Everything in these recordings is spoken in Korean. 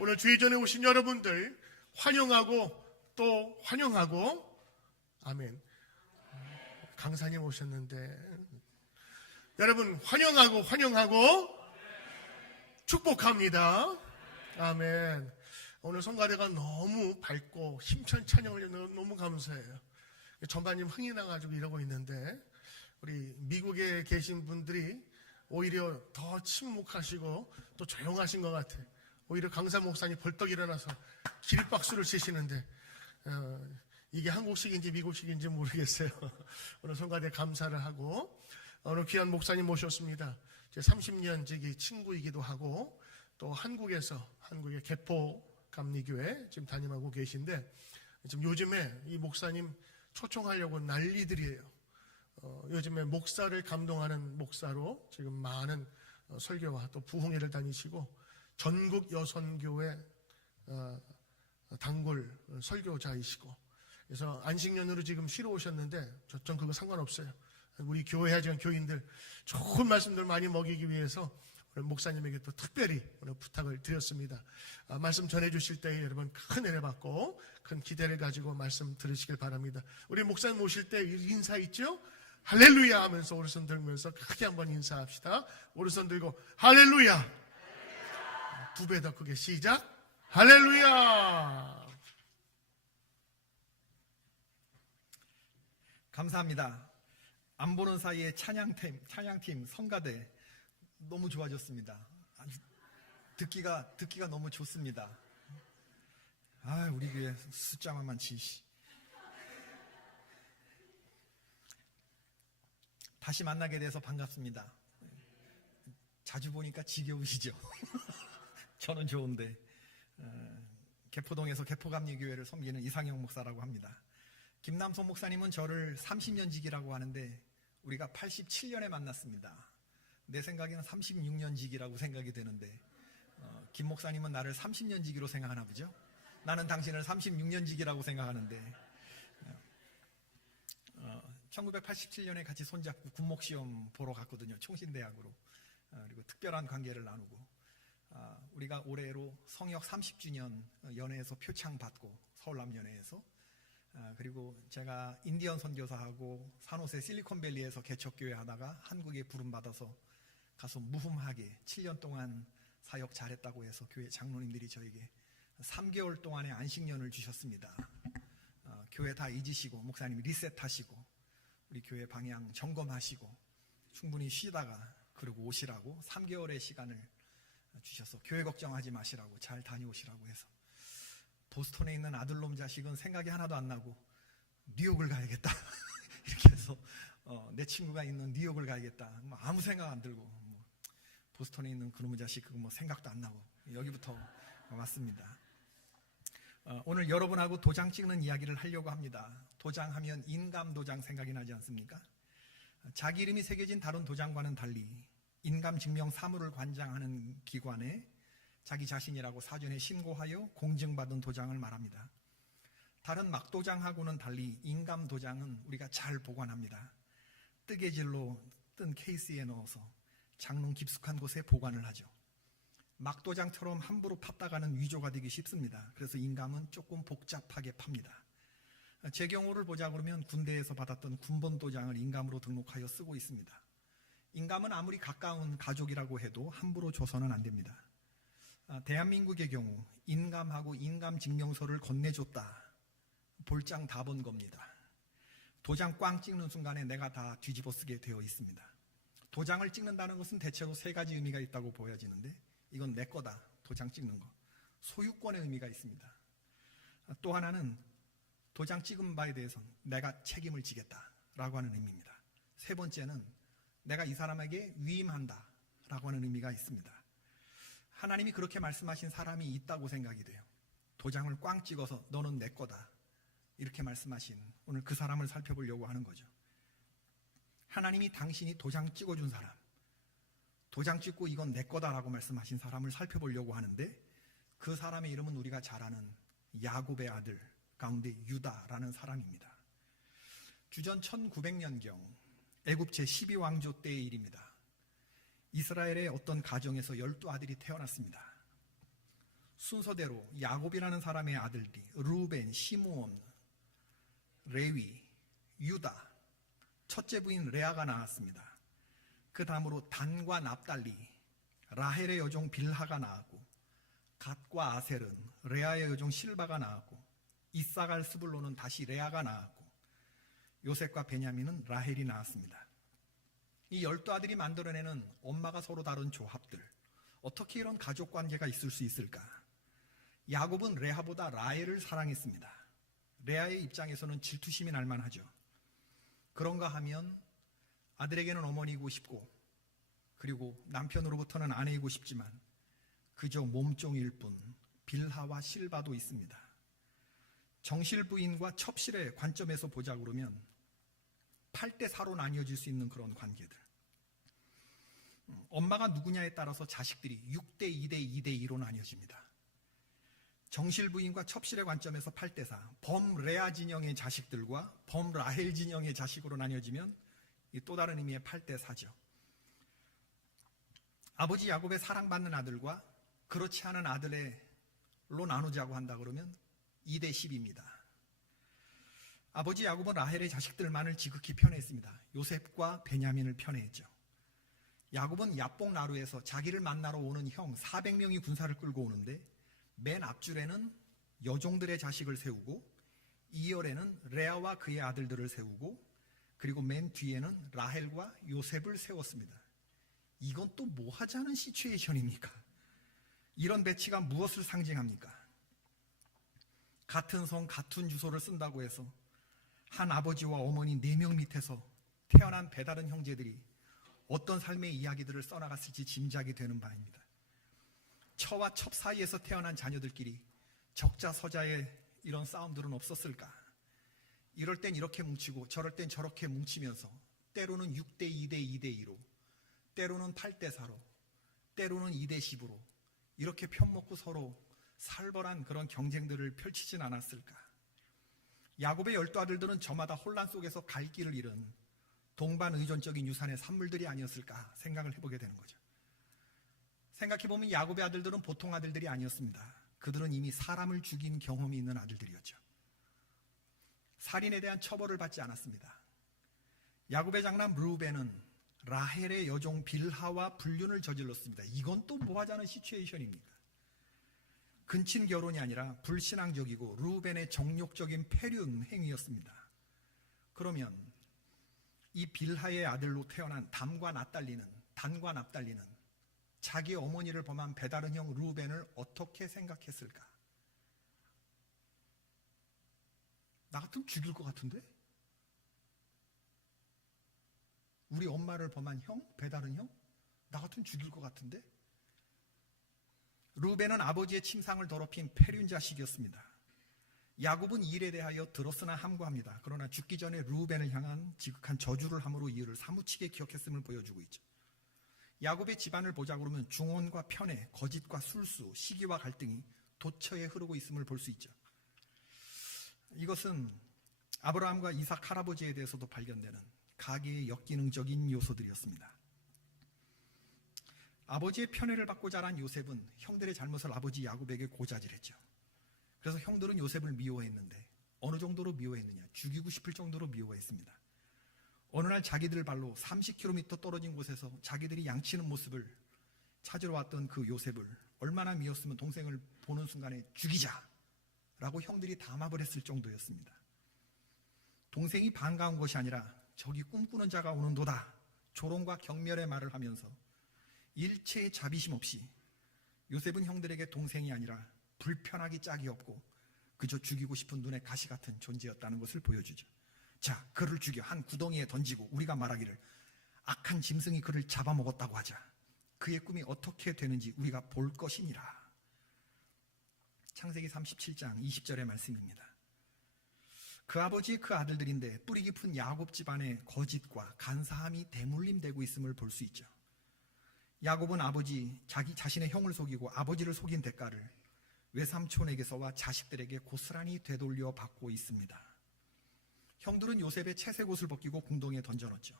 오늘 주의 전에 오신 여러분들 환영하고 또 환영하고, 아멘. 강사님 오셨는데 여러분 환영하고 축복합니다. 아멘. 오늘 성가대가 너무 밝고 힘찬 찬양을 너무 감사해요. 전반님 흥이 나가지고 이러고 있는데 우리 미국에 계신 분들이 오히려 더 침묵하시고 또 조용하신 것 같아요. 오히려 강사 목사님 벌떡 일어나서 기립박수를 치시는데 이게 한국식인지 미국식인지 모르겠어요. 오늘 성가대 감사를 하고 오늘 귀한 목사님 모셨습니다. 제 30년 지기 친구이기도 하고 또 한국의 개포 감리교회 지금 담임하고 계신데 지금 요즘에 이 목사님 초청하려고 난리들이에요. 요즘에 목사를 감동하는 목사로 지금 많은 설교와 또 부흥회를 다니시고 전국 여선교회 단골 설교자이시고, 그래서 안식년으로 지금 쉬러 오셨는데 전 그거 상관없어요. 우리 교회 하지만 교인들 좋은 말씀들 많이 먹이기 위해서 오늘 목사님에게 또 특별히 오늘 부탁을 드렸습니다. 말씀 전해주실 때 여러분 큰 은혜 받고 큰 기대를 가지고 말씀 들으시길 바랍니다. 우리 목사님 오실 때 인사 있죠? 할렐루야 하면서 오른손 들면서 크게 한번 인사합시다. 오른손 들고 할렐루야. 두 배 더 크게 시작. 할렐루야. 감사합니다. 안 보는 사이에 찬양팀 성가대 너무 좋아졌습니다. 아주 듣기가 너무 좋습니다. 우리 교회 숫자만 많지. 다시 만나게 돼서 반갑습니다. 자주 보니까 지겨우시죠? 저는 좋은데. 개포동에서 개포감리교회를 섬기는 이상영 목사라고 합니다. 김남선 목사님은 저를 30년 지기라고 하는데 우리가 87년에 만났습니다. 내 생각에는 36년 지기라고 생각이 되는데 김 목사님은 나를 30년 지기로 생각하나 보죠? 나는 당신을 36년 지기라고 생각하는데 1987년에 같이 손잡고 군목시험 보러 갔거든요. 총신대학으로. 그리고 특별한 관계를 나누고 우리가 올해로 성역 30주년 연회에서 표창 받고 서울남연회에서 그리고 제가 인디언 선교사하고 산호세 실리콘밸리에서 개척교회 하다가 한국에 부름받아서 가서 무흠하게 7년 동안 사역 잘했다고 해서 교회 장로님들이 저에게 3개월 동안의 안식년을 주셨습니다. 교회 다 잊으시고 목사님이 리셋하시고 우리 교회 방향 점검하시고 충분히 쉬다가 그리고 오시라고 3개월의 시간을 주셔서 교회 걱정하지 마시라고 잘 다녀오시라고 해서 보스턴에 있는 아들놈 자식은 생각이 하나도 안 나고 뉴욕을 가야겠다 이렇게 해서 내 친구가 있는 뉴욕을 가야겠다 아무 생각 안 들고 보스턴에 있는 그놈의 자식 그거 생각도 안 나고 여기부터 왔습니다. 오늘 여러분하고 도장 찍는 이야기를 하려고 합니다. 도장하면 인감도장 생각이 나지 않습니까? 자기 이름이 새겨진 다른 도장과는 달리 인감증명 사무를 관장하는 기관에 자기 자신이라고 사전에 신고하여 공증받은 도장을 말합니다. 다른 막도장하고는 달리 인감도장은 우리가 잘 보관합니다. 뜨개질로 뜬 케이스에 넣어서 장롱 깊숙한 곳에 보관을 하죠. 막도장처럼 함부로 팠다가는 위조가 되기 쉽습니다. 그래서 인감은 조금 복잡하게 팝니다. 제 경우를 보자 그러면 군대에서 받았던 군번도장을 인감으로 등록하여 쓰고 있습니다. 인감은 아무리 가까운 가족이라고 해도 함부로 줘서는 안 됩니다. 대한민국의 경우 인감하고 인감증명서를 건네줬다. 볼장 다 번 겁니다. 도장 꽝 찍는 순간에 내가 다 뒤집어 쓰게 되어 있습니다. 도장을 찍는다는 것은 대체로 세 가지 의미가 있다고 보여지는데 이건 내 거다. 도장 찍는 거. 소유권의 의미가 있습니다. 또 하나는 도장 찍은 바에 대해서 내가 책임을 지겠다라고 하는 의미입니다. 세 번째는 내가 이 사람에게 위임한다라고 하는 의미가 있습니다. 하나님이 그렇게 말씀하신 사람이 있다고 생각이 돼요. 도장을 꽝 찍어서 너는 내 거다 이렇게 말씀하신 오늘 그 사람을 살펴보려고 하는 거죠. 하나님이 당신이 도장 찍어준 사람, 도장 찍고 이건 내 거다라고 말씀하신 사람을 살펴보려고 하는데 그 사람의 이름은 우리가 잘 아는 야곱의 아들 가운데 유다라는 사람입니다. 주전 1900년경 애굽 제12왕조 때의 일입니다. 이스라엘의 어떤 가정에서 12아들이 태어났습니다. 순서대로 야곱이라는 사람의 아들들이 르우벤, 시므온, 레위, 유다, 첫째 부인 레아가 나왔습니다. 그 다음으로 단과 납달리, 라헬의 여종 빌하가 나왔고, 갓과 아셀은 레아의 여종 실바가 나왔고, 이사갈 스불론은 다시 레아가 나왔고, 요셉과 베냐민은 라헬이 나왔습니다. 이 12아들이 만들어내는 엄마가 서로 다른 조합들, 어떻게 이런 가족 관계가 있을 수 있을까? 야곱은 레아보다 라헬을 사랑했습니다. 레아의 입장에서는 질투심이 날 만하죠. 그런가 하면 아들에게는 어머니이고 싶고, 그리고 남편으로부터는 아내이고 싶지만 그저 몸종일 뿐 빌하와 실바도 있습니다. 정실 부인과 첩실의 관점에서 보자 그러면 8대 4로 나뉘어질 수 있는 그런 관계들. 엄마가 누구냐에 따라서 자식들이 6대 2대 2대 2로 나뉘어집니다. 정실 부인과 첩실의 관점에서 8대 4, 범 레아 진영의 자식들과 범 라헬 진영의 자식으로 나뉘어지면 또 다른 의미의 8대 4죠. 아버지 야곱의 사랑받는 아들과 그렇지 않은 아들로 나누자고 한다 그러면 2대 10입니다. 아버지 야곱은 라헬의 자식들만을 지극히 편애했습니다. 요셉과 베냐민을 편애했죠. 야곱은 야복 나루에서 자기를 만나러 오는 형 400명이 군사를 끌고 오는데 맨 앞줄에는 여종들의 자식을 세우고 2열에는 레아와 그의 아들들을 세우고 그리고 맨 뒤에는 라헬과 요셉을 세웠습니다. 이건 또 뭐 하자는 시츄에이션입니까? 이런 배치가 무엇을 상징합니까? 같은 성, 같은 주소를 쓴다고 해서 한 아버지와 어머니 4명 밑에서 태어난 배다른 형제들이 어떤 삶의 이야기들을 써나갔을지 짐작이 되는 바입니다. 처와 첩 사이에서 태어난 자녀들끼리 적자서자의 이런 싸움들은 없었을까? 이럴 땐 이렇게 뭉치고 저럴 땐 저렇게 뭉치면서 때로는 6대 2대 2대 2로, 때로는 8대 4로, 때로는 2대 10으로 이렇게 편먹고 서로 살벌한 그런 경쟁들을 펼치진 않았을까? 야곱의 12아들들은 저마다 혼란 속에서 갈 길을 잃은 동반의존적인 유산의 산물들이 아니었을까 생각을 해보게 되는 거죠. 생각해보면 야곱의 아들들은 보통 아들들이 아니었습니다. 그들은 이미 사람을 죽인 경험이 있는 아들들이었죠. 살인에 대한 처벌을 받지 않았습니다. 야곱의 장남 르우벤은 라헬의 여종 빌하와 불륜을 저질렀습니다. 이건 또 뭐하자는 시츄에이션입니까? 근친 결혼이 아니라 불신앙적이고 르우벤의 정욕적인 폐륜 행위였습니다. 그러면 이 빌하의 아들로 태어난 단과 납달리는 자기 어머니를 범한 배다른 형 르우벤을 어떻게 생각했을까? 나 같으면 죽일 것 같은데? 우리 엄마를 범한 형? 배다른 형? 나 같으면 죽일 것 같은데? 르우벤은 아버지의 침상을 더럽힌 폐륜 자식이었습니다. 야곱은 이 일에 대하여 들었으나 함구합니다. 그러나 죽기 전에 르우벤을 향한 지극한 저주를 함으로 이 일을 사무치게 기억했음을 보여주고 있죠. 야곱의 집안을 보자 그러면 중언과 편애, 거짓과 술수, 시기와 갈등이 도처에 흐르고 있음을 볼 수 있죠. 이것은 아브라함과 이삭 할아버지에 대해서도 발견되는 가계의 역기능적인 요소들이었습니다. 아버지의 편애를 받고 자란 요셉은 형들의 잘못을 아버지 야곱에게 고자질했죠. 그래서 형들은 요셉을 미워했는데 어느 정도로 미워했느냐? 죽이고 싶을 정도로 미워했습니다. 어느 날 자기들 발로 30km 떨어진 곳에서 자기들이 양치는 모습을 찾으러 왔던 그 요셉을 얼마나 미웠으면 동생을 보는 순간에 죽이자라고 형들이 담합을 했을 정도였습니다. 동생이 반가운 것이 아니라 저기 꿈꾸는 자가 오는도다 조롱과 경멸의 말을 하면서 일체의 자비심 없이 요셉은 형들에게 동생이 아니라 불편하기 짝이 없고 그저 죽이고 싶은 눈에 가시 같은 존재였다는 것을 보여주죠. 자, 그를 죽여 한 구덩이에 던지고 우리가 말하기를 악한 짐승이 그를 잡아먹었다고 하자. 그의 꿈이 어떻게 되는지 우리가 볼 것이니라. 창세기 37장 20절의 말씀입니다. 그 아버지의 그 아들들인데 뿌리 깊은 야곱 집안의 거짓과 간사함이 대물림되고 있음을 볼 수 있죠. 야곱은 자기 자신의 형을 속이고 아버지를 속인 대가를 외삼촌에게서와 자식들에게 고스란히 되돌려 받고 있습니다. 형들은 요셉의 채색 옷을 벗기고 궁동에 던져넣었죠.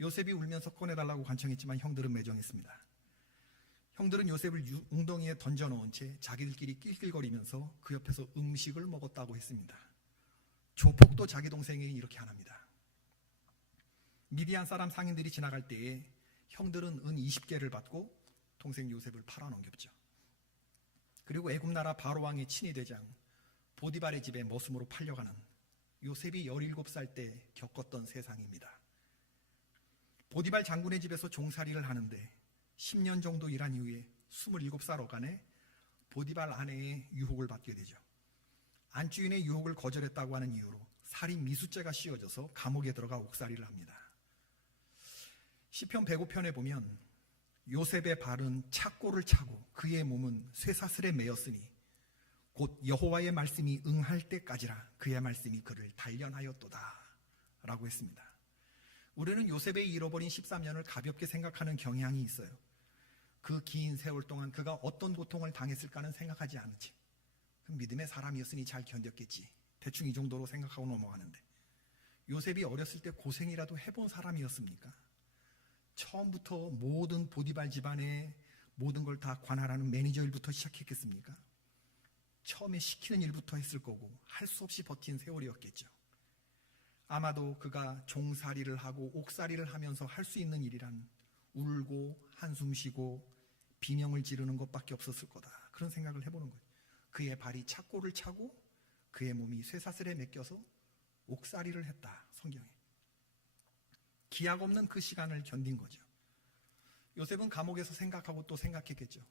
요셉이 울면서 꺼내달라고 간청했지만 형들은 매정했습니다. 형들은 요셉을 웅덩이에 던져놓은 채 자기들끼리 낄낄거리면서 그 옆에서 음식을 먹었다고 했습니다. 조폭도 자기 동생에게 이렇게 안 합니다. 미디안 사람 상인들이 지나갈 때에 형들은 은 20개를 받고 동생 요셉을 팔아넘겼죠. 그리고 애굽 나라 바로왕의 친위 대장 보디발의 집에 머슴으로 팔려가는 요셉이 17살 때 겪었던 세상입니다. 보디발 장군의 집에서 종살이를 하는데 10년 정도 일한 이후에 27살 어간에 보디발 아내의 유혹을 받게 되죠. 안주인의 유혹을 거절했다고 하는 이유로 살인 미수죄가 씌워져서 감옥에 들어가 옥살이를 합니다. 시편 105편에 보면 요셉의 발은 착고를 차고 그의 몸은 쇠사슬에 매였으니 곧 여호와의 말씀이 응할 때까지라 그의 말씀이 그를 단련하였도다 라고 했습니다. 우리는 요셉의 잃어버린 13년을 가볍게 생각하는 경향이 있어요. 그 긴 세월 동안 그가 어떤 고통을 당했을까는 생각하지 않지. 믿음의 사람이었으니 잘 견뎠겠지. 대충 이 정도로 생각하고 넘어가는데 요셉이 어렸을 때 고생이라도 해본 사람이었습니까? 처음부터 모든 보디발 집안의 모든 걸 다 관할하는 매니저 일부터 시작했겠습니까? 처음에 시키는 일부터 했을 거고 할 수 없이 버틴 세월이었겠죠. 아마도 그가 종살이를 하고 옥살이를 하면서 할 수 있는 일이란 울고 한숨 쉬고 비명을 지르는 것밖에 없었을 거다. 그런 생각을 해보는 거예요. 그의 발이 착고를 차고 그의 몸이 쇠사슬에 맡겨서 옥살이를 했다. 성경에. 기약 없는 그 시간을 견딘 거죠. 요셉은 감옥에서 생각하고 또 생각했겠죠.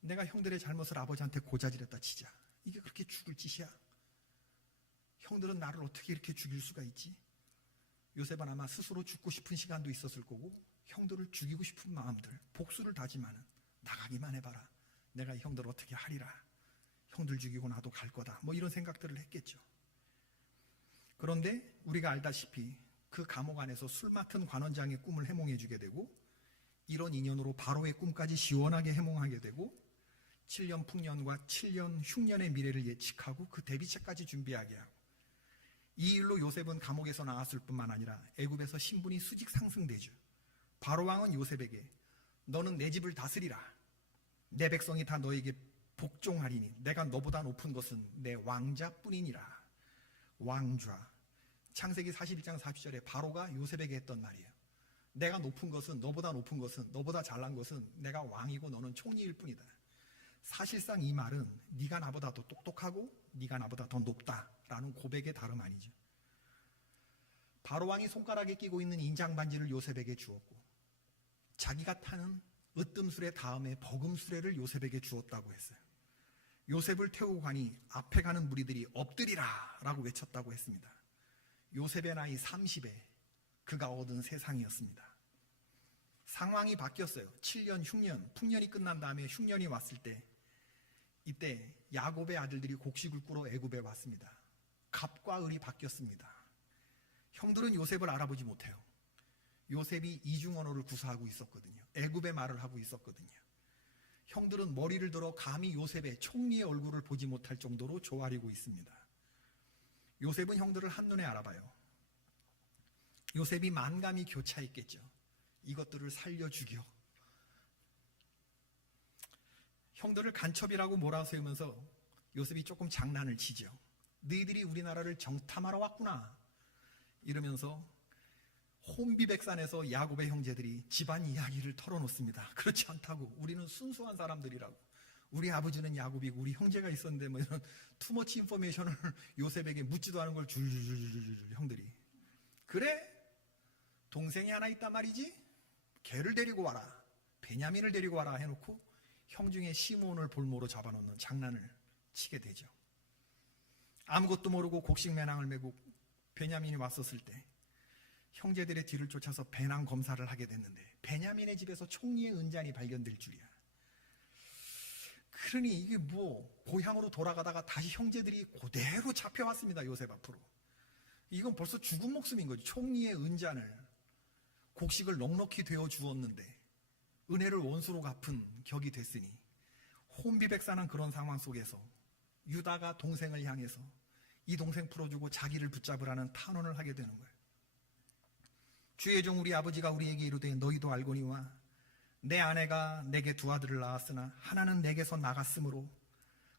내가 형들의 잘못을 아버지한테 고자질했다 치자. 이게 그렇게 죽을 짓이야? 형들은 나를 어떻게 이렇게 죽일 수가 있지? 요셉은 아마 스스로 죽고 싶은 시간도 있었을 거고 형들을 죽이고 싶은 마음들, 복수를 다지마는 나가기만 해봐라. 내가 형들을 어떻게 하리라. 형들 죽이고 나도 갈 거다. 뭐 이런 생각들을 했겠죠. 그런데 우리가 알다시피 그 감옥 안에서 술 맡은 관원장의 꿈을 해몽해 주게 되고 이런 인연으로 바로의 꿈까지 시원하게 해몽하게 되고 7년 풍년과 7년 흉년의 미래를 예측하고 그 대비책까지 준비하게 하고 이 일로 요셉은 감옥에서 나왔을 뿐만 아니라 애굽에서 신분이 수직 상승되죠. 바로왕은 요셉에게 너는 내 집을 다스리라. 내 백성이 다 너에게 복종하리니 내가 너보다 높은 것은 내 왕자뿐이니라. 왕좌. 창세기 41장 40절에 바로가 요셉에게 했던 말이에요. 내가 높은 것은 너보다 높은 것은 너보다 잘난 것은 내가 왕이고 너는 총리일 뿐이다. 사실상 이 말은 네가 나보다 더 똑똑하고 네가 나보다 더 높다라는 고백의 다름 아니죠. 바로왕이 손가락에 끼고 있는 인장 반지를 요셉에게 주었고 자기가 타는 으뜸수레 다음에 버금수레를 요셉에게 주었다고 했어요. 요셉을 태우고 가니 앞에 가는 무리들이 엎드리라 라고 외쳤다고 했습니다. 요셉의 나이 30에 그가 얻은 세상이었습니다. 상황이 바뀌었어요. 7년 흉년, 풍년이 끝난 다음에 흉년이 왔을 때 이때 야곱의 아들들이 곡식을 꾸러 애굽에 왔습니다. 갑과 을이 바뀌었습니다. 형들은 요셉을 알아보지 못해요. 요셉이 이중 언어를 구사하고 있었거든요. 애굽의 말을 하고 있었거든요. 형들은 머리를 들어 감히 요셉의 총리의 얼굴을 보지 못할 정도로 조아리고 있습니다. 요셉은 형들을 한눈에 알아봐요. 요셉이 만감이 교차했겠죠. 이것들을 살려 죽여. 형들을 간첩이라고 몰아세우면서 요셉이 조금 장난을 치죠. 너희들이 우리나라를 정탐하러 왔구나. 이러면서 혼비백산에서 야곱의 형제들이 집안 이야기를 털어놓습니다. 그렇지 않다고. 우리는 순수한 사람들이라고. 우리 아버지는 야곱이고 우리 형제가 있었는데 뭐 이런 투머치 인포메이션을 요셉에게 묻지도 않은 걸 줄줄줄줄 형들이. 그래? 동생이 하나 있단 말이지? 걔를 데리고 와라. 베냐민을 데리고 와라 해놓고 형 중에 시몬을 볼모로 잡아놓는 장난을 치게 되죠. 아무것도 모르고 곡식 매낭을 메고 베냐민이 왔었을 때 형제들의 뒤를 쫓아서 배낭 검사를 하게 됐는데 베냐민의 집에서 총리의 은잔이 발견될 줄이야. 그러니 이게 뭐 고향으로 돌아가다가 다시 형제들이 그대로 잡혀왔습니다. 요셉 앞으로. 이건 벌써 죽은 목숨인 거죠. 총리의 은잔을 곡식을 넉넉히 되어 주었는데 은혜를 원수로 갚은 격이 됐으니 혼비백산한 그런 상황 속에서 유다가 동생을 향해서 이 동생 풀어주고 자기를 붙잡으라는 탄원을 하게 되는 거예요. 주의 종 우리 아버지가 우리에게 이르되 너희도 알거니와 내 아내가 내게 두 아들을 낳았으나 하나는 내게서 나갔으므로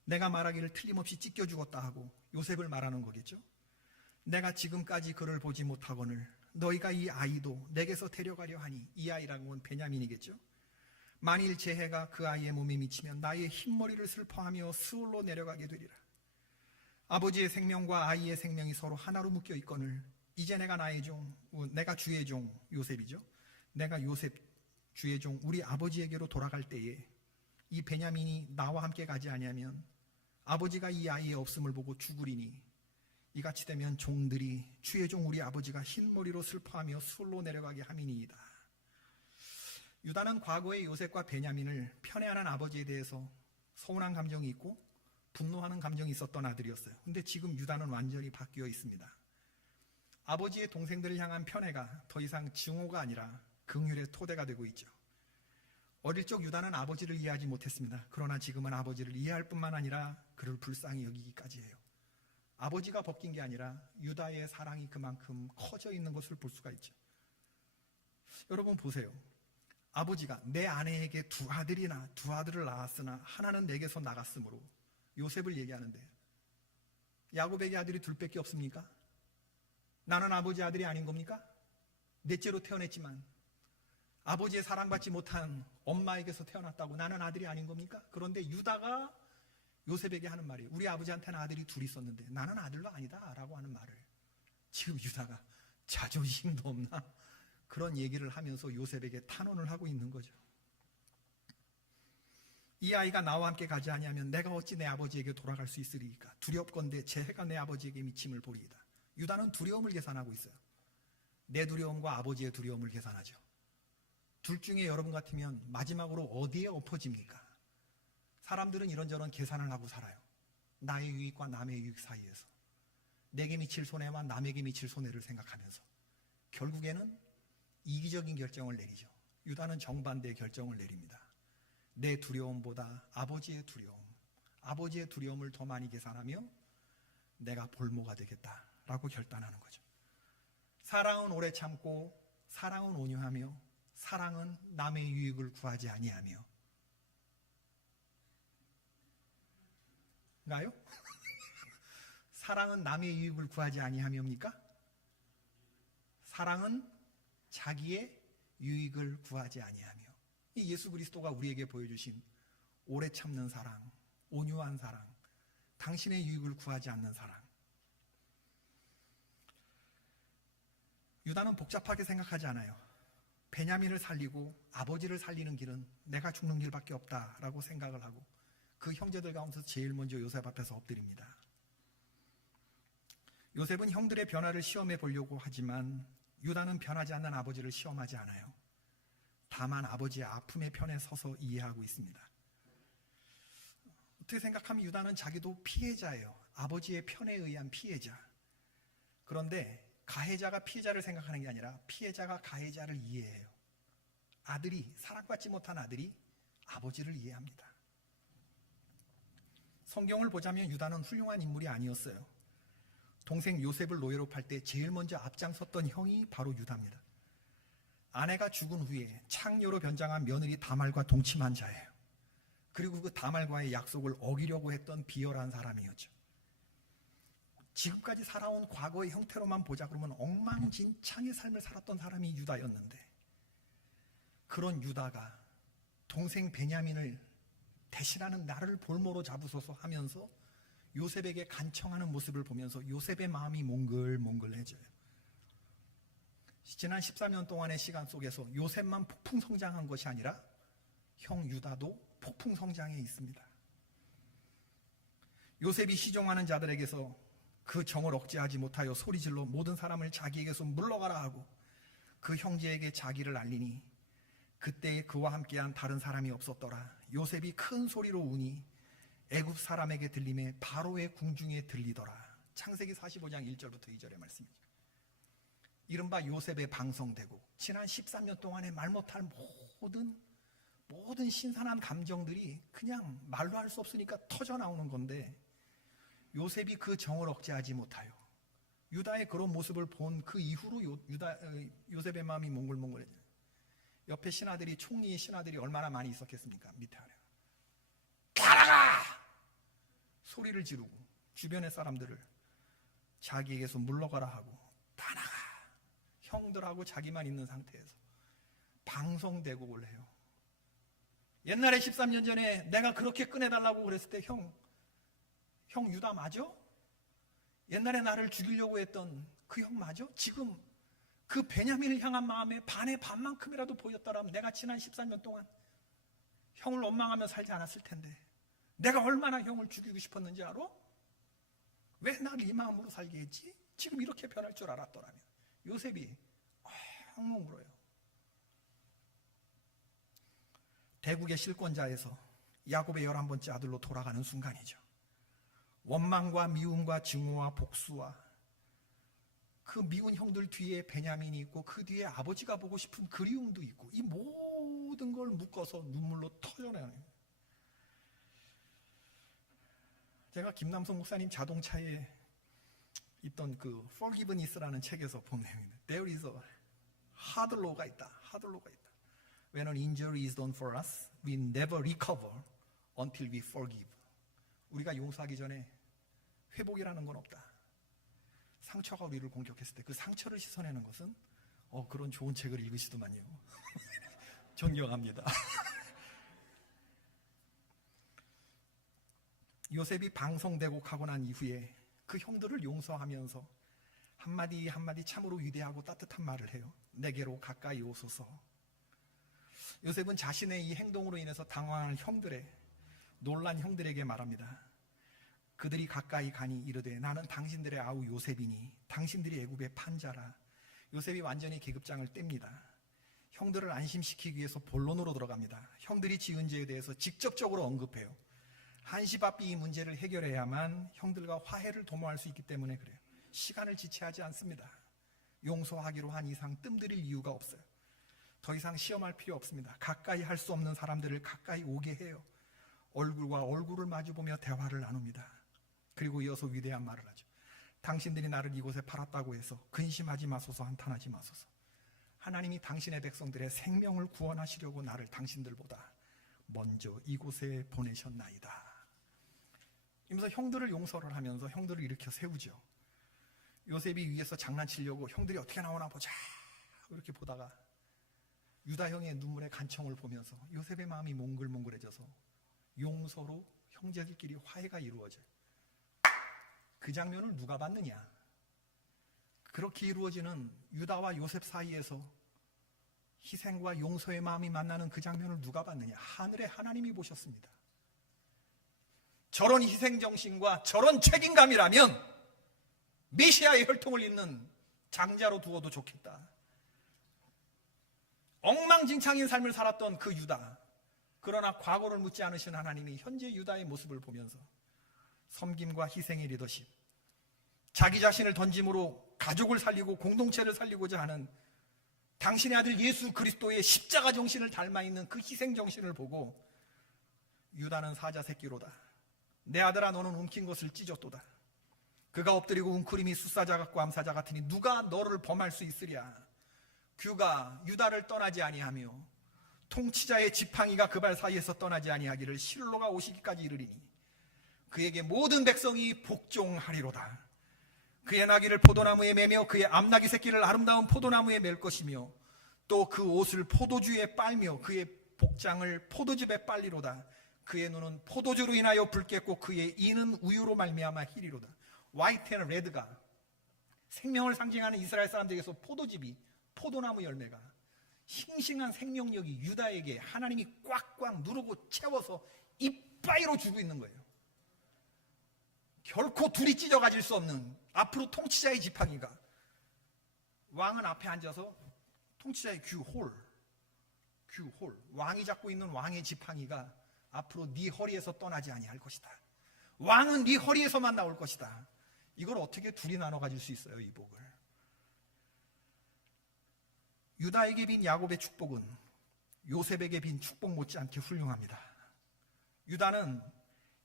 내가 말하기를 틀림없이 찢겨 죽었다 하고 요셉을 말하는 거겠죠. 내가 지금까지 그를 보지 못하거늘 너희가 이 아이도 내게서 데려가려 하니, 이 아이라는 건 베냐민이겠죠. 만일 제 해가 그 아이의 몸에 미치면 나의 흰머리를 슬퍼하며 스올로 내려가게 되리라. 아버지의 생명과 아이의 생명이 서로 하나로 묶여 있거늘 이제 내가 주의 종 요셉이죠. 내가 요셉 주의 종 우리 아버지에게로 돌아갈 때에 이 베냐민이 나와 함께 가지 아니하면 아버지가 이 아이의 없음을 보고 죽으리니, 이같이 되면 종들이 주의 종 우리 아버지가 흰머리로 슬퍼하며 수월로 내려가게 함이니이다. 유다는 과거의 요셉과 베냐민을 편애하는 아버지에 대해서 서운한 감정이 있고 분노하는 감정이 있었던 아들이었어요. 근데 지금 유다는 완전히 바뀌어 있습니다. 아버지의 동생들을 향한 편애가 더 이상 증오가 아니라 긍휼의 토대가 되고 있죠. 어릴 적 유다는 아버지를 이해하지 못했습니다. 그러나 지금은 아버지를 이해할 뿐만 아니라 그를 불쌍히 여기기까지 해요. 아버지가 벗긴 게 아니라 유다의 사랑이 그만큼 커져 있는 것을 볼 수가 있죠. 여러분 보세요. 아버지가 내 아내에게 두 아들을 낳았으나 하나는 내게서 나갔으므로 요셉을 얘기하는데, 야곱에게 아들이 둘밖에 없습니까? 나는 아버지 아들이 아닌 겁니까? 넷째로 태어났지만 아버지의 사랑받지 못한 엄마에게서 태어났다고 나는 아들이 아닌 겁니까? 그런데 유다가 요셉에게 하는 말이, 우리 아버지한테는 아들이 둘 있었는데 나는 아들도 아니다 라고 하는 말을, 지금 유다가 자존심도 없나? 그런 얘기를 하면서 요셉에게 탄원을 하고 있는 거죠. 이 아이가 나와 함께 가지 아니하면 내가 어찌 내 아버지에게 돌아갈 수 있으리까? 두렵건대 제 해가 내 아버지에게 미침을 보리이다. 유다는 두려움을 계산하고 있어요. 내 두려움과 아버지의 두려움을 계산하죠. 둘 중에 여러분 같으면 마지막으로 어디에 엎어집니까? 사람들은 이런저런 계산을 하고 살아요. 나의 유익과 남의 유익 사이에서 내게 미칠 손해와 남에게 미칠 손해를 생각하면서 결국에는 이기적인 결정을 내리죠. 유다는 정반대의 결정을 내립니다. 내 두려움보다 아버지의 두려움을 더 많이 계산하며 내가 볼모가 되겠다라고 결단하는 거죠. 사랑은 오래 참고, 사랑은 온유하며, 사랑은 남의 유익을 구하지 아니하며. 가요? 사랑은 남의 유익을 구하지 아니하며입니까? 사랑은 자기의 유익을 구하지 아니하며. 이 예수 그리스도가 우리에게 보여주신 오래 참는 사랑, 온유한 사랑, 당신의 유익을 구하지 않는 사랑. 유다는 복잡하게 생각하지 않아요. 베냐민을 살리고 아버지를 살리는 길은 내가 죽는 길밖에 없다라고 생각을 하고 그 형제들 가운데서 제일 먼저 요셉 앞에서 엎드립니다. 요셉은 형들의 변화를 시험해 보려고 하지만 유다는 변하지 않는 아버지를 시험하지 않아요. 다만 아버지의 아픔의 편에 서서 이해하고 있습니다. 어떻게 생각하면 유다는 자기도 피해자예요. 아버지의 편에 의한 피해자. 그런데 가해자가 피해자를 생각하는 게 아니라 피해자가 가해자를 이해해요. 사랑받지 못한 아들이 아버지를 이해합니다. 성경을 보자면 유다는 훌륭한 인물이 아니었어요. 동생 요셉을 노예로 팔 때 제일 먼저 앞장섰던 형이 바로 유다입니다. 아내가 죽은 후에 창녀로 변장한 며느리 다말과 동침한 자예요. 그리고 그 다말과의 약속을 어기려고 했던 비열한 사람이었죠. 지금까지 살아온 과거의 형태로만 보자 그러면 엉망진창의 삶을 살았던 사람이 유다였는데, 그런 유다가 동생 베냐민을 대신하는 나를 볼모로 잡으소서 하면서 요셉에게 간청하는 모습을 보면서 요셉의 마음이 몽글몽글해져요. 지난 14년 동안의 시간 속에서 요셉만 폭풍 성장한 것이 아니라 형 유다도 폭풍 성장해 있습니다. 요셉이 시종하는 자들에게서 그 정을 억제하지 못하여 소리질러 모든 사람을 자기에게서 물러가라 하고 그 형제에게 자기를 알리니 그때에 그와 함께한 다른 사람이 없었더라. 요셉이 큰 소리로 우니 애굽 사람에게 들림에 바로의 궁중에 들리더라. 창세기 45장 1절부터 2절의 말씀이죠. 이른바 요셉의 방성되고 지난 13년 동안에 말 못할 모든 신선한 감정들이 그냥 말로 할 수 없으니까 터져 나오는 건데, 요셉이 그 정을 억제하지 못하여 유다의 그런 모습을 본 그 이후로 요셉의 마음이 몽글몽글해져요. 옆에 신하들이, 총리 신하들이 얼마나 많이 있었겠습니까? 밑에 아래. 다 나가! 소리를 지르고 주변의 사람들을 자기에게서 물러가라 하고 다 나가! 형들하고 자기만 있는 상태에서 방송대곡을 해요. 옛날에 13년 전에 내가 그렇게 꺼내달라고 그랬을 때 형 유다 맞아? 옛날에 나를 죽이려고 했던 그 형 맞아? 지금 그 베냐민을 향한 마음에 반의 반만큼이라도 보였더라면 내가 지난 13년 동안 형을 원망하며 살지 않았을 텐데 내가 얼마나 형을 죽이고 싶었는지 알아? 왜 나를 이 마음으로 살게 했지? 지금 이렇게 변할 줄 알았더라면. 요셉이 엉엉 울어요. 대국의 실권자에서 야곱의 11번째 아들로 돌아가는 순간이죠. 원망과 미움과 증오와 복수와 그 미운 형들 뒤에 베냐민이 있고 그 뒤에 아버지가 보고 싶은 그리움도 있고 이 모든 걸 묶어서 눈물로 터져내는. 제가 김남성 목사님 자동차에 있던 그 Forgiveness라는 책에서 본 내용인데 There is a hard law가 있다. hard law가 있다. When an injury is done for us, we never recover until we forgive. 우리가 용서하기 전에 회복이라는 건 없다. 상처가 우리를 공격했을 때 그 상처를 씻어내는 것은 그런 좋은 책을 읽으시더만요. 존경합니다. 요셉이 방송대곡하고 난 이후에 그 형들을 용서하면서 한마디 한마디 참으로 위대하고 따뜻한 말을 해요. 내게로 가까이 오소서. 요셉은 자신의 이 행동으로 인해서 당황한 형들의 놀란 형들에게 말합니다. 그들이 가까이 가니 이르되 나는 당신들의 아우 요셉이니 당신들이 애굽의 판자라. 요셉이 완전히 계급장을 뗍니다. 형들을 안심시키기 위해서 본론으로 들어갑니다. 형들이 지은 죄에 대해서 직접적으로 언급해요. 한시바삐 이 문제를 해결해야만 형들과 화해를 도모할 수 있기 때문에 그래요. 시간을 지체하지 않습니다. 용서하기로 한 이상 뜸들일 이유가 없어요. 더 이상 시험할 필요 없습니다. 가까이 할 수 없는 사람들을 가까이 오게 해요. 얼굴과 얼굴을 마주보며 대화를 나눕니다. 그리고 이어서 위대한 말을 하죠. 당신들이 나를 이곳에 팔았다고 해서 근심하지 마소서, 한탄하지 마소서. 하나님이 당신의 백성들의 생명을 구원하시려고 나를 당신들보다 먼저 이곳에 보내셨나이다. 이러면서 형들을 용서를 하면서 형들을 일으켜 세우죠. 요셉이 위에서 장난치려고 형들이 어떻게 나오나 보자 이렇게 보다가 유다 형의 눈물의 간청을 보면서 요셉의 마음이 몽글몽글해져서 용서로 형제들끼리 화해가 이루어져요. 그 장면을 누가 봤느냐? 그렇게 이루어지는 유다와 요셉 사이에서 희생과 용서의 마음이 만나는 그 장면을 누가 봤느냐? 하늘의 하나님이 보셨습니다. 저런 희생정신과 저런 책임감이라면 메시아의 혈통을 잇는 장자로 두어도 좋겠다. 엉망진창인 삶을 살았던 그 유다, 그러나 과거를 묻지 않으신 하나님이 현재 유다의 모습을 보면서 섬김과 희생의 리더십, 자기 자신을 던짐으로 가족을 살리고 공동체를 살리고자 하는 당신의 아들 예수 그리스도의 십자가 정신을 닮아있는 그 희생 정신을 보고 유다는 사자 새끼로다. 내 아들아 너는 움킨 것을 찢었도다. 그가 엎드리고 웅크림이 숫사자 같고 암사자 같으니 누가 너를 범할 수 있으랴. 규가 유다를 떠나지 아니하며 통치자의 지팡이가 그 발 사이에서 떠나지 아니하기를 실로가 오시기까지 이르리니 그에게 모든 백성이 복종하리로다. 그의 나귀를 포도나무에 매며 그의 암나귀 새끼를 아름다운 포도나무에 맬 것이며 또 그 옷을 포도주에 빨며 그의 복장을 포도즙에 빨리로다. 그의 눈은 포도주로 인하여 붉겠고 그의 이는 우유로 말미암아 희리로다. 화이트 앤 레드가 생명을 상징하는 이스라엘 사람들에게서 포도즙이, 포도나무 열매가 싱싱한 생명력이 유다에게 하나님이 꽉꽉 누르고 채워서 이빠이로 주고 있는 거예요. 결코 둘이 찢어 가질 수 없는 앞으로 통치자의 지팡이가, 왕은 앞에 앉아서 통치자의 규홀, 왕이 잡고 있는 왕의 지팡이가 앞으로 네 허리에서 떠나지 아니할 것이다. 왕은 네 허리에서만 나올 것이다. 이걸 어떻게 둘이 나눠 가질 수 있어요, 이 복을? 유다에게 빈 야곱의 축복은 요셉에게 빈 축복 못지않게 훌륭합니다. 유다는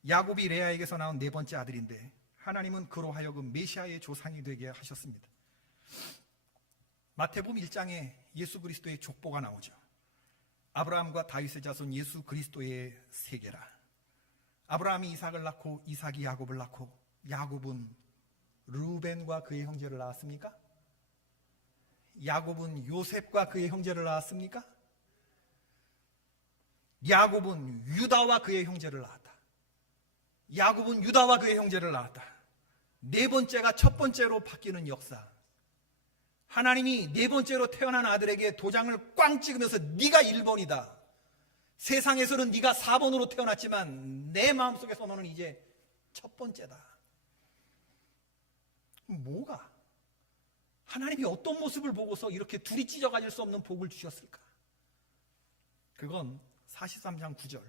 야곱이 레아에게서 나온 네 번째 아들인데 하나님은 그로 하여금 메시아의 조상이 되게 하셨습니다. 마태복음 1장에 예수 그리스도의 족보가 나오죠. 아브라함과 다윗의 자손 예수 그리스도의 세계라. 아브라함이 이삭을 낳고 이삭이 야곱을 낳고 야곱은 르우벤과 그의 형제를 낳았습니까? 야곱은 요셉과 그의 형제를 낳았습니까? 야곱은 유다와 그의 형제를 낳았다. 야곱은 유다와 그의 형제를 낳았다. 네 번째가 첫 번째로 바뀌는 역사. 하나님이 네 번째로 태어난 아들에게 도장을 꽝 찍으면서 네가 1번이다. 세상에서는 네가 4번으로 태어났지만 내 마음속에서 너는 이제 첫 번째다. 뭐가? 하나님이 어떤 모습을 보고서 이렇게 둘이 찢어가질 수 없는 복을 주셨을까? 그건 43장 9절.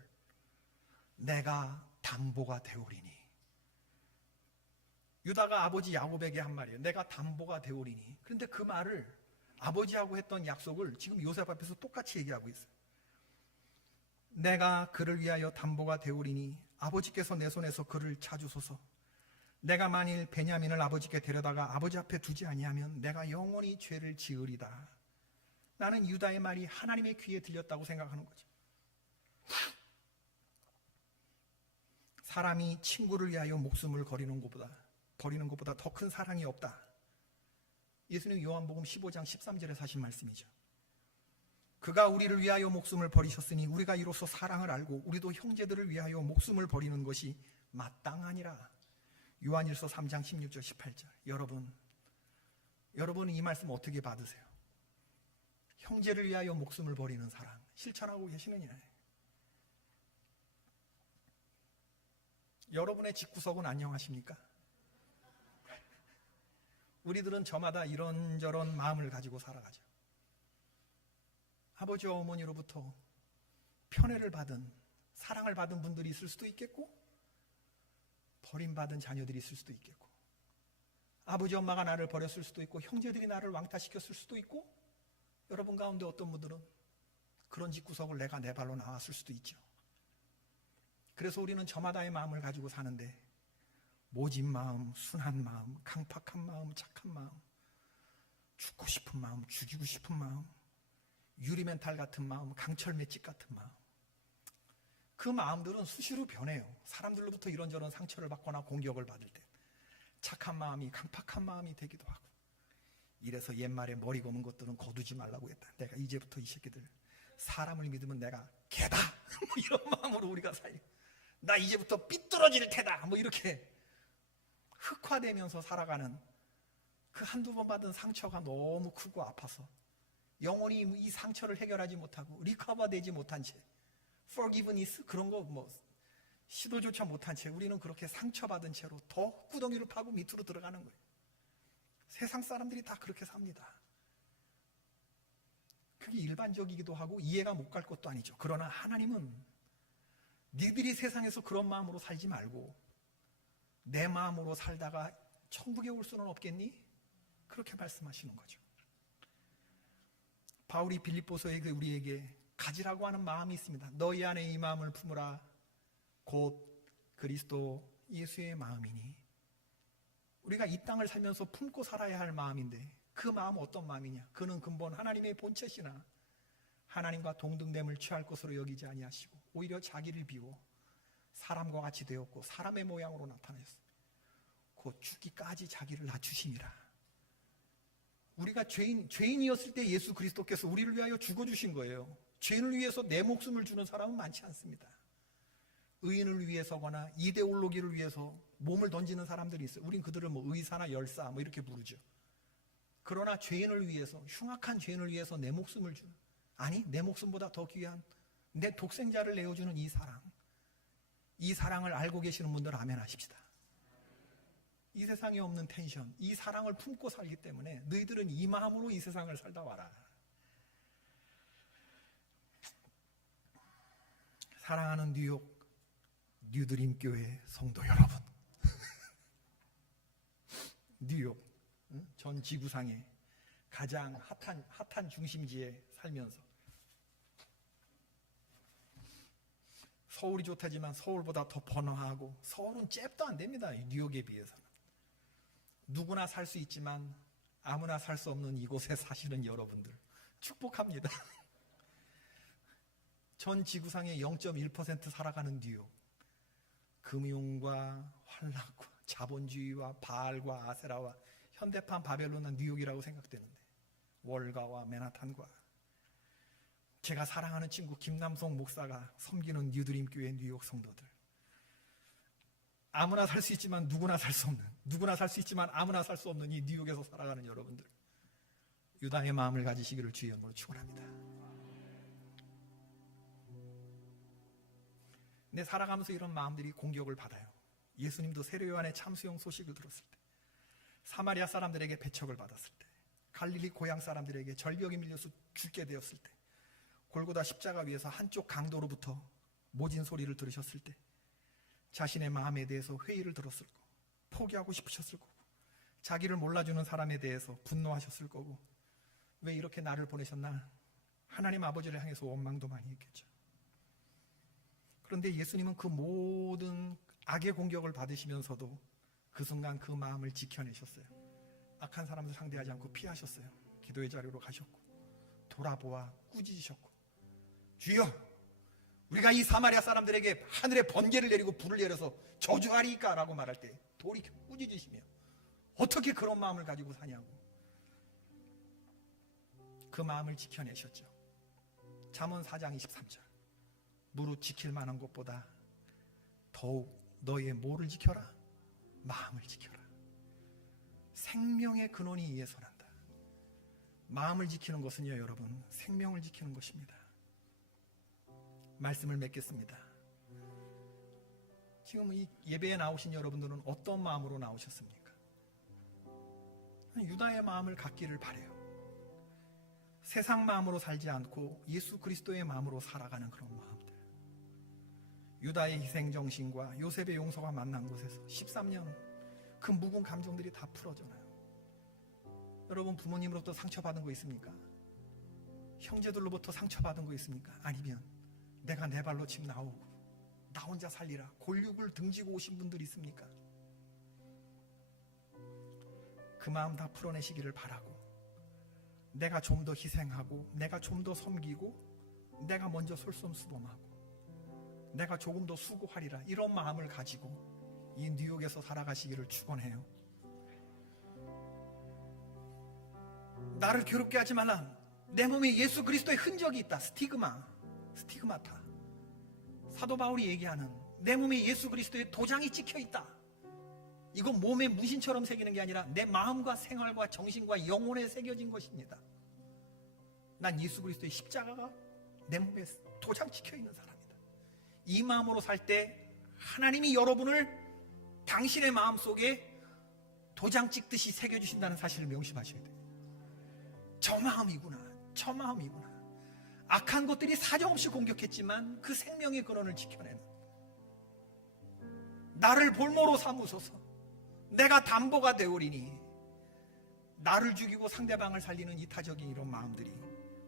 내가 담보가 되오리니. 유다가 아버지 야곱에게 한 말이에요. 내가 담보가 되오리니. 그런데 그 말을 아버지하고 했던 약속을 지금 요셉 앞에서 똑같이 얘기하고 있어요. 내가 그를 위하여 담보가 되오리니 아버지께서 내 손에서 그를 찾으소서. 내가 만일 베냐민을 아버지께 데려다가 아버지 앞에 두지 아니하면 내가 영원히 죄를 지으리다. 나는 유다의 말이 하나님의 귀에 들렸다고 생각하는 거죠. 사람이 친구를 위하여 목숨을 버리는 것보다 더 큰 사랑이 없다. 예수님 요한복음 15장 13절에 하신 말씀이죠. 그가 우리를 위하여 목숨을 버리셨으니 우리가 이로써 사랑을 알고 우리도 형제들을 위하여 목숨을 버리는 것이 마땅하니라. 요한일서 3장 16절 18절. 여러분은 이 말씀 어떻게 받으세요? 형제를 위하여 목숨을 버리는 사랑 실천하고 계시느냐? 여러분의 집구석은 안녕하십니까? 우리들은 저마다 이런저런 마음을 가지고 살아가죠. 아버지와 어머니로부터 편애를 받은, 사랑을 받은 분들이 있을 수도 있겠고, 버림받은 자녀들이 있을 수도 있겠고, 아버지 엄마가 나를 버렸을 수도 있고, 형제들이 나를 왕따시켰을 수도 있고, 여러분 가운데 어떤 분들은 그런 집구석을 내가 내 발로 나왔을 수도 있죠. 그래서 우리는 저마다의 마음을 가지고 사는데 모진 마음, 순한 마음, 강팍한 마음, 착한 마음, 죽고 싶은 마음, 죽이고 싶은 마음, 유리멘탈 같은 마음, 강철 맷집 같은 마음, 그 마음들은 수시로 변해요. 사람들로부터 이런저런 상처를 받거나 공격을 받을 때 착한 마음이 강팍한 마음이 되기도 하고. 이래서 옛말에 머리 검은 것들은 거두지 말라고 했다. 내가 이제부터 이 새끼들 사람을 믿으면 내가 개다 뭐 이런 마음으로 우리가 살고, 나 이제부터 삐뚤어질 테다 뭐 이렇게 흑화되면서 살아가는 그 한두 번 받은 상처가 너무 크고 아파서 영원히 이 상처를 해결하지 못하고 리커버되지 못한 채, forgiveness 그런 거 뭐 시도조차 못한 채 우리는 그렇게 상처받은 채로 더 구덩이를 파고 밑으로 들어가는 거예요. 세상 사람들이 다 그렇게 삽니다. 그게 일반적이기도 하고 이해가 못 갈 것도 아니죠. 그러나 하나님은 니들이 세상에서 그런 마음으로 살지 말고 내 마음으로 살다가 천국에 올 수는 없겠니? 그렇게 말씀하시는 거죠. 바울이 빌립보서에 우리에게 가지라고 하는 마음이 있습니다. 너희 안에 이 마음을 품으라. 곧 그리스도 예수의 마음이니. 우리가 이 땅을 살면서 품고 살아야 할 마음인데 그 마음은 어떤 마음이냐? 그는 근본 하나님의 본체시나 하나님과 동등됨을 취할 것으로 여기지 아니하시고 오히려 자기를 비워 사람과 같이 되었고 사람의 모양으로 나타났습니다. 곧 죽기까지 자기를 낮추심이라. 우리가 죄인이었을 때 예수 그리스도께서 우리를 위하여 죽어주신 거예요. 죄인을 위해서 내 목숨을 주는 사람은 많지 않습니다. 의인을 위해서거나 이데올로기를 위해서 몸을 던지는 사람들이 있어요. 우린 그들을 뭐 의사나 열사 뭐 이렇게 부르죠. 그러나 죄인을 위해서, 흉악한 죄인을 위해서 내 목숨을 주는, 아니 내 목숨보다 더 귀한 내 독생자를 내어주는 이 사랑, 이 사랑을 알고 계시는 분들 아멘 하십시다. 이 세상에 없는 텐션, 이 사랑을 품고 살기 때문에 너희들은 이 마음으로 이 세상을 살다 와라. 사랑하는 뉴욕 뉴드림 교회 성도 여러분, 뉴욕 전 지구상의 가장 핫한 중심지에 살면서 서울이 좋다지만 서울보다 더 번화하고, 서울은 잽도 안 됩니다. 뉴욕에 비해서는. 누구나 살 수 있지만 아무나 살 수 없는 이곳에 사시는 여러분들 축복합니다. 전 지구상의 0.1% 살아가는 뉴욕. 금융과 환락과 자본주의와 바알과 아세라와 현대판 바벨론은 뉴욕이라고 생각되는데, 월가와 맨하탄과 제가 사랑하는 친구 김남성 목사가 섬기는 뉴드림교회 뉴욕 성도들, 아무나 살 수 있지만 누구나 살 수 없는, 누구나 살 수 있지만 아무나 살 수 없는 이 뉴욕에서 살아가는 여러분들, 유다의 마음을 가지시기를 주의 이름으로 축원합니다. 내 살아가면서 이런 마음들이 공격을 받아요. 예수님도 세례 요한의 참수형 소식을 들었을 때, 사마리아 사람들에게 배척을 받았을 때, 갈릴리 고향 사람들에게 절벽에 밀려서 죽게 되었을 때, 골고다 십자가 위에서 한쪽 강도로부터 모진 소리를 들으셨을 때, 자신의 마음에 대해서 회의를 들었을 거고, 포기하고 싶으셨을 거고, 자기를 몰라주는 사람에 대해서 분노하셨을 거고, 왜 이렇게 나를 보내셨나? 하나님 아버지를 향해서 원망도 많이 했겠죠. 그런데 예수님은 그 모든 악의 공격을 받으시면서도 그 순간 그 마음을 지켜내셨어요. 악한 사람들 상대하지 않고 피하셨어요. 기도의 자리로 가셨고, 돌아보아 꾸짖으셨고, 주여, 우리가 이 사마리아 사람들에게 하늘에 번개를 내리고 불을 내려서 저주하리까? 라고 말할 때 돌이켜 꾸짖으시며, 어떻게 그런 마음을 가지고 사냐고 그 마음을 지켜내셨죠. 잠언 4장 23절, 무릇 지킬 만한 것보다 더욱 너의 뭐를 지켜라? 마음을 지켜라. 생명의 근원이 이에서 난다. 마음을 지키는 것은요, 여러분, 생명을 지키는 것입니다. 말씀을 맺겠습니다. 지금 이 예배에 나오신 여러분들은 어떤 마음으로 나오셨습니까? 유다의 마음을 갖기를 바라요. 세상 마음으로 살지 않고 예수 그리스도의 마음으로 살아가는 그런 마음들. 유다의 희생정신과 요셉의 용서가 만난 곳에서 13년 그 묵은 감정들이 다 풀어져나요. 여러분, 부모님으로부터 상처받은 거 있습니까? 형제들로부터 상처받은 거 있습니까? 아니면 내가 내 발로 집 나오고 나 혼자 살리라 골육을 등지고 오신 분들 있습니까? 그 마음 다 풀어내시기를 바라고, 내가 좀 더 희생하고 내가 좀 더 섬기고 내가 먼저 솔선수범하고 내가 조금 더 수고하리라, 이런 마음을 가지고 이 뉴욕에서 살아가시기를 축원해요. 나를 괴롭게 하지 말라. 내 몸에 예수 그리스도의 흔적이 있다. 스티그마타. 사도 바울이 얘기하는 내 몸에 예수 그리스도의 도장이 찍혀 있다. 이건 몸에 문신처럼 새기는 게 아니라 내 마음과 생활과 정신과 영혼에 새겨진 것입니다. 난 예수 그리스도의 십자가가 내 몸에 도장 찍혀 있는 사람이다. 이 마음으로 살 때 하나님이 여러분을 당신의 마음속에 도장 찍듯이 새겨주신다는 사실을 명심하셔야 돼요. 저 마음이구나, 저 마음이구나. 악한 것들이 사정없이 공격했지만 그 생명의 근원을 지켜내는, 나를 볼모로 삼으소서, 내가 담보가 되오리니, 나를 죽이고 상대방을 살리는 이타적인 이런 마음들이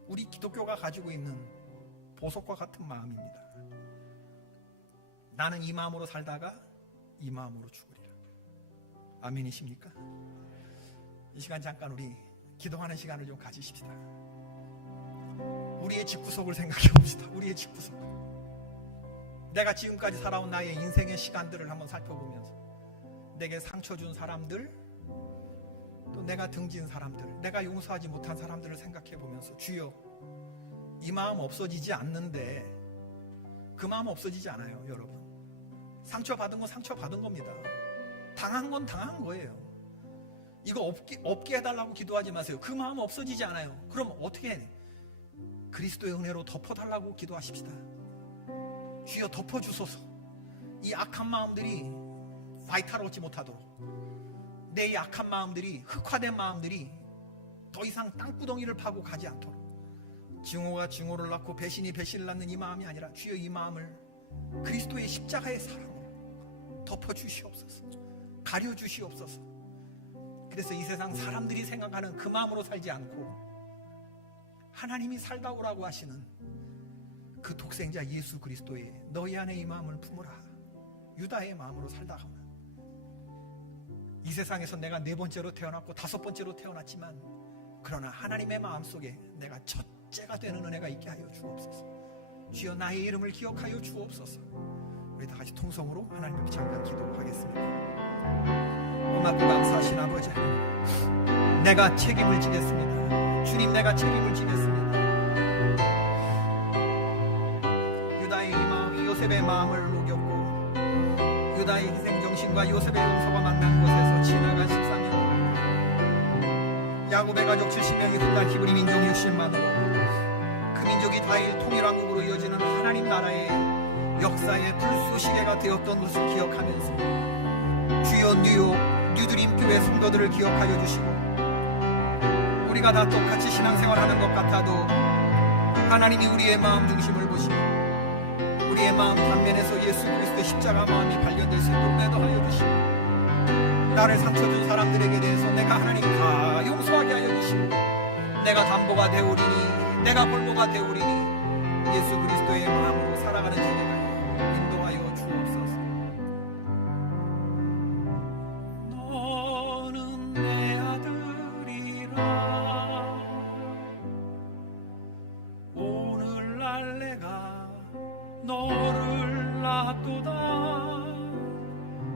우리 기독교가 가지고 있는 보석과 같은 마음입니다. 나는 이 마음으로 살다가 이 마음으로 죽으리라. 아멘이십니까? 이 시간 잠깐 우리 기도하는 시간을 좀 가지십시다. 우리의 집구석을 생각해 봅시다. 우리의 집구석. 내가 지금까지 살아온 나의 인생의 시간들을 한번 살펴보면서 내게 상처 준 사람들, 또 내가 등진 사람들, 내가 용서하지 못한 사람들을 생각해 보면서, 주여, 이 마음 없어지지 않는데, 그 마음 없어지지 않아요. 여러분, 상처받은 건 상처받은 겁니다. 당한 건 당한 거예요. 이거 없게 해달라고 기도하지 마세요. 그 마음 없어지지 않아요. 그럼 어떻게 해? 그리스도의 은혜로 덮어달라고 기도하십시다. 주여, 덮어주소서. 이 악한 마음들이 바이탈 얻지 못하도록, 내 이 악한 마음들이, 흑화된 마음들이 더 이상 땅구덩이를 파고 가지 않도록, 증오가 증오를 낳고 배신이 배신을 낳는 이 마음이 아니라, 주여, 이 마음을 그리스도의 십자가의 사랑으로 덮어주시옵소서, 가려주시옵소서. 그래서 이 세상 사람들이 생각하는 그 마음으로 살지 않고 하나님이 살다 오라고 하시는 그 독생자 예수 그리스도의 너희 안에 이 마음을 품으라, 유다의 마음으로 살다 가면, 이 세상에서 내가 4번째로 태어났고 5번째로 태어났지만, 그러나 하나님의 마음속에 내가 첫째가 되는 은혜가 있게 하여 주옵소서. 주여 나의 이름을 기억하여 주옵소서. 우리 다 같이 통성으로 하나님 앞에 잠깐 기도하겠습니다. 고맙고 감사하신 아버지 하나님, 내가 책임을 지겠습니다. 주님, 내가 책임을 지겠습니다. 유다의 이 마음이 요셉의 마음을 녹였고, 유다의 희생정신과 요셉의 용서가 만난 곳에서 지나간 14년, 야곱의 가족 70명이 흩날 히브리 민족 60만으로 그 민족이 다일 통일왕국으로 이어지는 하나님 나라의 역사의 불쏘시개가 되었던 것을 기억하면서 주여 뉴욕 뉴드림 교회 성도들을 기억하여 주시고, 우리가 다 똑같이 신앙생활하는 것 같아도 하나님이 우리의 마음 중심을 보시고 우리의 마음 단면에서 예수 그리스도의 십자가 마음이 발견될 수 있도록 매도하여 주시고, 나를 상처준 사람들에게 대해서 내가 하나님 다 용서하게 하여 주시고, 내가 담보가 되오리니 내가 볼모가 되오리니 예수 그리스도의 마음으로 살아가는 제자가 인도하여 주옵소서. 너는 내 아들이라, 오늘날 내가 너를 낳도다.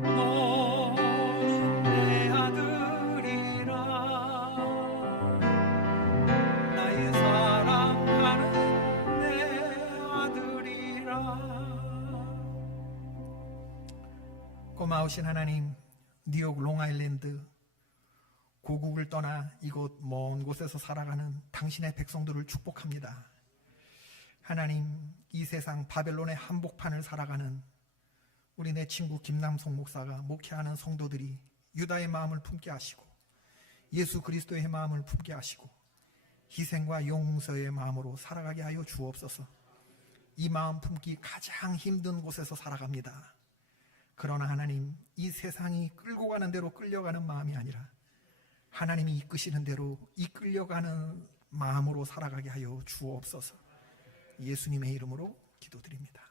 너는 내 아들이라, 나의 사랑하는 내 아들이라. 고마우신 하나님, 뉴욕 롱아일랜드 고국을 떠나 이곳 먼 곳에서 살아가는 당신의 백성들을 축복합니다. 하나님, 이 세상 바벨론의 한복판을 살아가는 우리 내 친구 김남성 목사가 목회하는 성도들이 유다의 마음을 품게 하시고 예수 그리스도의 마음을 품게 하시고 희생과 용서의 마음으로 살아가게 하여 주옵소서. 이 마음 품기 가장 힘든 곳에서 살아갑니다. 그러나 하나님, 이 세상이 끌고 가는 대로 끌려가는 마음이 아니라 하나님이 이끄시는 대로 이끌려가는 마음으로 살아가게 하여 주옵소서. 예수님의 이름으로 기도드립니다.